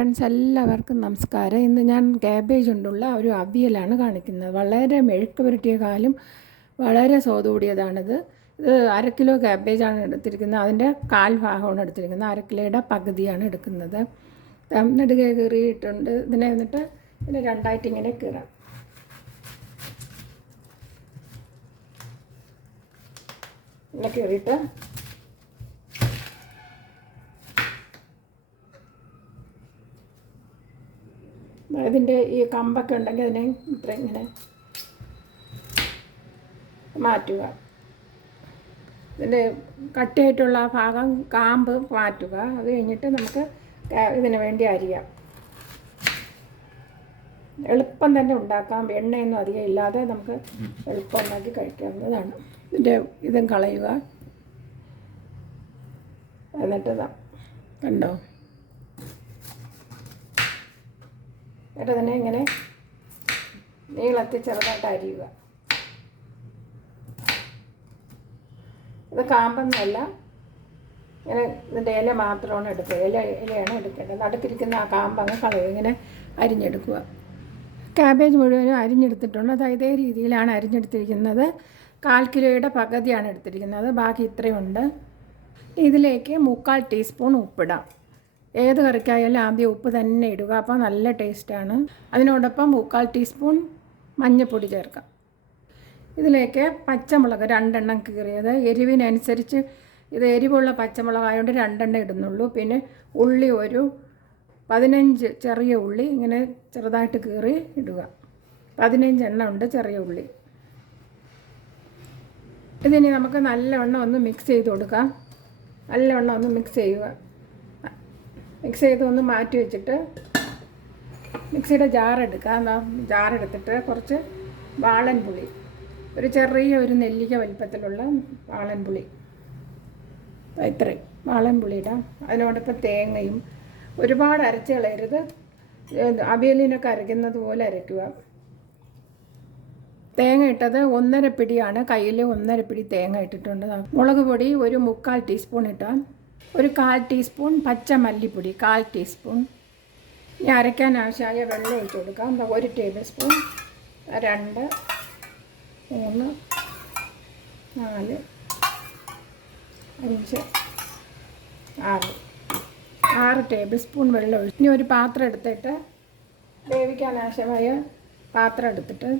Friends, എല്ലാവർക്കും നമസ്കാരം. ഇന്ന് ഞാൻ കാബേജ് കൊണ്ടുള്ള ഒരു അവിയലാണ് കാണിക്കുന്നത്. വളരെ മെഴുക്ക് പുരട്ടിയേക്കാളും വളരെ സ്വാദുകൂടിയതാണിത്. ഇത് 1/2 കിലോ കാബേജാണ് എടുത്തിരിക്കുന്നത്. അതിൻ്റെ 1/4 ഭാഗമാണ് എടുത്തിരിക്കുന്നത്. 1/2 കിലോയുടെ പകുതിയാണ് എടുക്കുന്നത്. നെടുകെ കീറിയിട്ടുണ്ട്. ഇതിനെ എന്നിട്ട് ഇതിനെ രണ്ടായിട്ട് ഇങ്ങനെ കീറാം. ഇങ്ങനെ കീറിയിട്ട് ഇതിൻ്റെ ഈ കമ്പൊക്കെ ഉണ്ടെങ്കിൽ അതിനെ ഇത്ര ഇങ്ങനെ മാറ്റുക. ഇതിൻ്റെ കട്ടിയായിട്ടുള്ള ഭാഗം കാമ്പ് മാറ്റുക. അത് കഴിഞ്ഞിട്ട് നമുക്ക് ഇതിന് വേണ്ടി അരിയാം. എളുപ്പം തന്നെ ഉണ്ടാക്കാം. എണ്ണയൊന്നും അധികം ഇല്ലാതെ നമുക്ക് എളുപ്പം ഉണ്ടാക്കി കഴിക്കാവുന്നതാണ്. ഇതിൻ്റെ ഇതും കളയുക. എന്നിട്ട് കണ്ടോ, എന്നിട്ട് തന്നെ ഇങ്ങനെ നീളത്തിൽ ചെറുതായിട്ട് അരിയുക. ഇത് കാമ്പൊന്നുമല്ല, ഇങ്ങനെ ഇതിൻ്റെ ഇല മാത്രമാണ് എടുക്കുക. ഇലയാണ് എടുക്കേണ്ടത്. നടുക്കിരിക്കുന്ന ആ കാമ്പങ്ങ് കളയുക. ഇങ്ങനെ അരിഞ്ഞെടുക്കുക. കാബേജ് മുഴുവനും അരിഞ്ഞെടുത്തിട്ടുണ്ട്. അത് ഇതേ രീതിയിലാണ് അരിഞ്ഞെടുത്തിരിക്കുന്നത്. 1/4 കിലോയുടെ പകുതിയാണ് എടുത്തിരിക്കുന്നത്. ബാക്കി ഇത്രയുണ്ട്. ഇതിലേക്ക് 3/4 ടീസ്പൂൺ ഉപ്പിടാം. ഏത് കറിക്കായാലും ആദ്യം ഉപ്പ് തന്നെ ഇടുക. അപ്പോൾ നല്ല ടേസ്റ്റാണ്. അതിനോടൊപ്പം 3/4 ടീസ്പൂൺ മഞ്ഞൾപ്പൊടി ചേർക്കാം. ഇതിലേക്ക് പച്ചമുളക് 2 എണ്ണം കീറിയത്. എരിവിനനുസരിച്ച് ഇത് എരിവുള്ള പച്ചമുളകായതുകൊണ്ട് 2 എണ്ണം ഇടുന്നുള്ളൂ. പിന്നെ ഉള്ളി ഒരു 15 ചെറിയ ഉള്ളി ഇങ്ങനെ ചെറുതായിട്ട് കീറി ഇടുക. 15 എണ്ണം ഉണ്ട് ചെറിയ ഉള്ളി. ഇതിനി നമുക്ക് നല്ലവണ്ണം ഒന്ന് മിക്സ് ചെയ്ത് കൊടുക്കാം. നല്ലവണ്ണം ഒന്ന് മിക്സ് ചെയ്യുക. മിക്സ് ചെയ്ത് ഒന്ന് മാറ്റി വെച്ചിട്ട് മിക്സിയുടെ ജാറെടുക്കാം. ജാറെടുത്തിട്ട് കുറച്ച് വാളൻപുളി, ഒരു ചെറിയ ഒരു നെല്ലിക്ക വലിപ്പത്തിലുള്ള വാളൻപുളി, ഇത്രയും വാളൻപുളി ഇടാം. അതിനോടൊപ്പം തേങ്ങയും ഒരുപാട് അരച്ച് കളയരുത്. അവിയലിനൊക്കെ അരയ്ക്കുന്നത് പോലെ അരയ്ക്കുക. തേങ്ങ ഇട്ടത് 1.5 പിടിയാണ്. കയ്യിൽ 1.5 പിടി തേങ്ങ ഇട്ടിട്ടുണ്ട്. മുളക് പൊടി ഒരു 3/4 ടീസ്പൂൺ ഇട്ടാൽ, ഒരു 1/4 ടീസ്പൂൺ പച്ച മല്ലിപ്പൊടി 1/4 ടീസ്പൂൺ. ഇനി അരയ്ക്കാൻ ആവശ്യമായ വെള്ളം ഒഴിച്ച് കൊടുക്കാം. 1 ടേബിൾ സ്പൂൺ, 2, 3, 4, 5, 6 ടേബിൾ സ്പൂൺ വെള്ളം ഒഴിച്ച്. ഇനി ഒരു പാത്രം എടുത്തിട്ട് വേവിക്കാൻ ആവശ്യമായ പാത്രം എടുത്തിട്ട്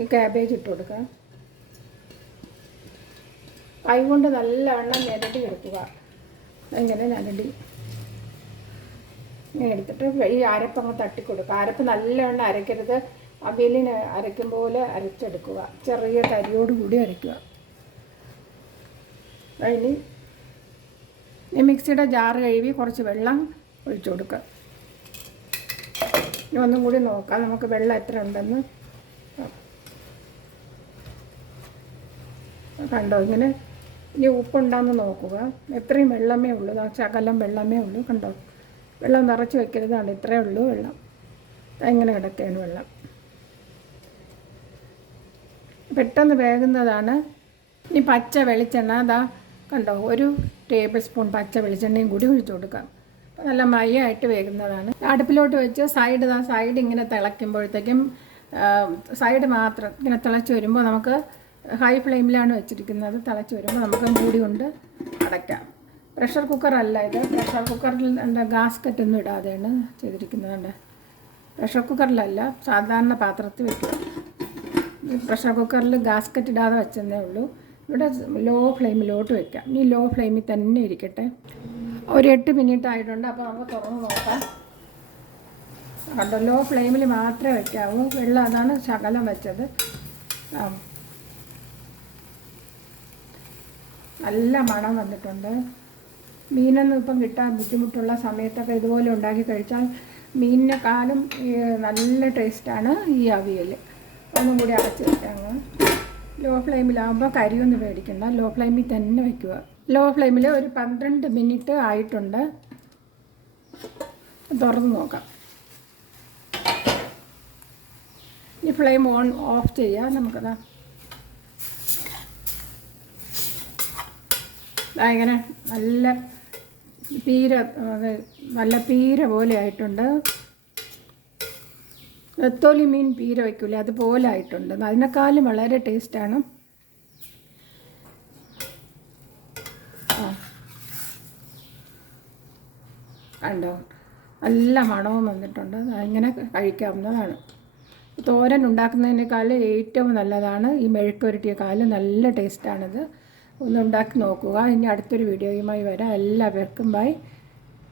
ഈ കാബേജ് ഇട്ട് കൊടുക്കുക. കൈ കൊണ്ട് നല്ലവണ്ണം ഞെരടി എടുക്കുക. ഇങ്ങനെ ഞെരടി ഇങ്ങനെ എടുത്തിട്ട് ഈ അരപ്പങ്ങ് തട്ടിക്കൊടുക്കുക. അരപ്പ് നല്ലവണ്ണം അരയ്ക്കരുത്. അവിയലിന് അരയ്ക്കും പോലെ അരച്ചെടുക്കുക. ചെറിയ തരിയോടുകൂടി അരയ്ക്കുക. അതിന് ഈ മിക്സിയുടെ ജാറ് കഴുകി കുറച്ച് വെള്ളം ഒഴിച്ചു കൊടുക്കുക. ഇനി ഒന്നും കൂടി നോക്കാം നമുക്ക് വെള്ളം എത്ര ഉണ്ടെന്ന്. കണ്ടോ, ഇങ്ങനെ ഇനി ഉപ്പുണ്ടാന്ന് നോക്കുക. എത്രയും വെള്ളമേ ഉള്ളൂ. ശകലം വെള്ളമേ ഉള്ളൂ. കണ്ടോ, വെള്ളം നിറച്ച് വെക്കരുതാണ്. ഇത്രയേ ഉള്ളൂ വെള്ളം. എങ്ങനെ കിടക്കുകയാണ് വെള്ളം. പെട്ടെന്ന് വേകുന്നതാണ്. ഇനി പച്ച വെളിച്ചെണ്ണ കണ്ടോ, ഒരു ടേബിൾ സ്പൂൺ പച്ച വെളിച്ചെണ്ണയും കൂടി ഒഴിച്ചു കൊടുക്കാം. നല്ല മയമായിട്ട് വേകുന്നതാണ്. അടുപ്പിലോട്ട് വെച്ച് സൈഡ് ഇങ്ങനെ തിളയ്ക്കുമ്പോഴത്തേക്കും സൈഡ് മാത്രം ഇങ്ങനെ തിളച്ച് വരുമ്പോൾ നമുക്ക് ഹൈ ഫ്ലെയിമിലാണ് വെച്ചിരിക്കുന്നത്. തിളച്ച് വരുമ്പോൾ നമുക്ക് മൂടി കൊണ്ട് അടയ്ക്കാം. പ്രഷർ കുക്കറല്ല ഇത്. പ്രഷർ കുക്കറിൽ ഗാസ്കറ്റ് ഒന്നും ഇടാതെയാണ് ചെയ്തിരിക്കുന്നത്. പ്രഷർ കുക്കറിലല്ല, സാധാരണ പാത്രത്തിൽ വയ്ക്കുക. പ്രഷർ കുക്കറിൽ ഗാസ്കറ്റ് ഇടാതെ വെച്ചതേ ഉള്ളൂ. ഇവിടെ ലോ ഫ്ലെയിമിലോട്ട് വയ്ക്കാം. ഇനി ലോ ഫ്ലെയിമിൽ തന്നെ ഇരിക്കട്ടെ. ഒരു 8 മിനിറ്റ് ആയിട്ടുണ്ട്. അപ്പോൾ നമുക്ക് തുറന്ന് നോക്കാം. കണ്ടോ, ലോ ഫ്ലെയിമിൽ മാത്രമേ വയ്ക്കാവൂ. വെള്ളം അതാണ് ശകലം വെച്ചത്. നല്ല മണം വന്നിട്ടുണ്ട്. മീനൊന്നും ഇപ്പം കിട്ടാൻ ബുദ്ധിമുട്ടുള്ള സമയത്തൊക്കെ ഇതുപോലെ ഉണ്ടാക്കി കഴിച്ചാൽ മീനിനെക്കാളും നല്ല ടേസ്റ്റാണ് ഈ അവിയൽ. ഒന്നും കൂടി അടച്ച് വെക്കാം. ലോ ഫ്ലെയിമിലാകുമ്പോൾ കരിയൊന്നും പേടിക്കണ്ട. ലോ ഫ്ലെയിമിൽ തന്നെ വയ്ക്കുക. ലോ ഫ്ലെയിമിൽ ഒരു 12 മിനിറ്റ് ആയിട്ടുണ്ട്. തുറന്ന് നോക്കാം. ഈ ഫ്ലെയിം ഓഫ് ചെയ്യാം. നമുക്കതാ ഇങ്ങനെ നല്ല പീര അത് നല്ല പീര പോലെ ആയിട്ടുണ്ട്. നെത്തോലി മീൻ പീര വയ്ക്കില്ലേ, അതുപോലെ ആയിട്ടുണ്ട്. അതിനേക്കാളും വളരെ ടേസ്റ്റാണ്. കണ്ടോ, നല്ല മണവും വന്നിട്ടുണ്ട്. ഇങ്ങനെ കഴിക്കാവുന്നതാണ്. തോരൻ ഉണ്ടാക്കുന്നതിനേക്കാൾ ഏറ്റവും നല്ലതാണ് ഈ മെഴുക്കുവരട്ടിയേക്കാളും നല്ല ടേസ്റ്റാണിത്. ഒന്ന് ഉണ്ടാക്കി നോക്കുക. ഇനി അടുത്തൊരു വീഡിയോയുമായി വരാം. എല്ലാവർക്കും ബൈ.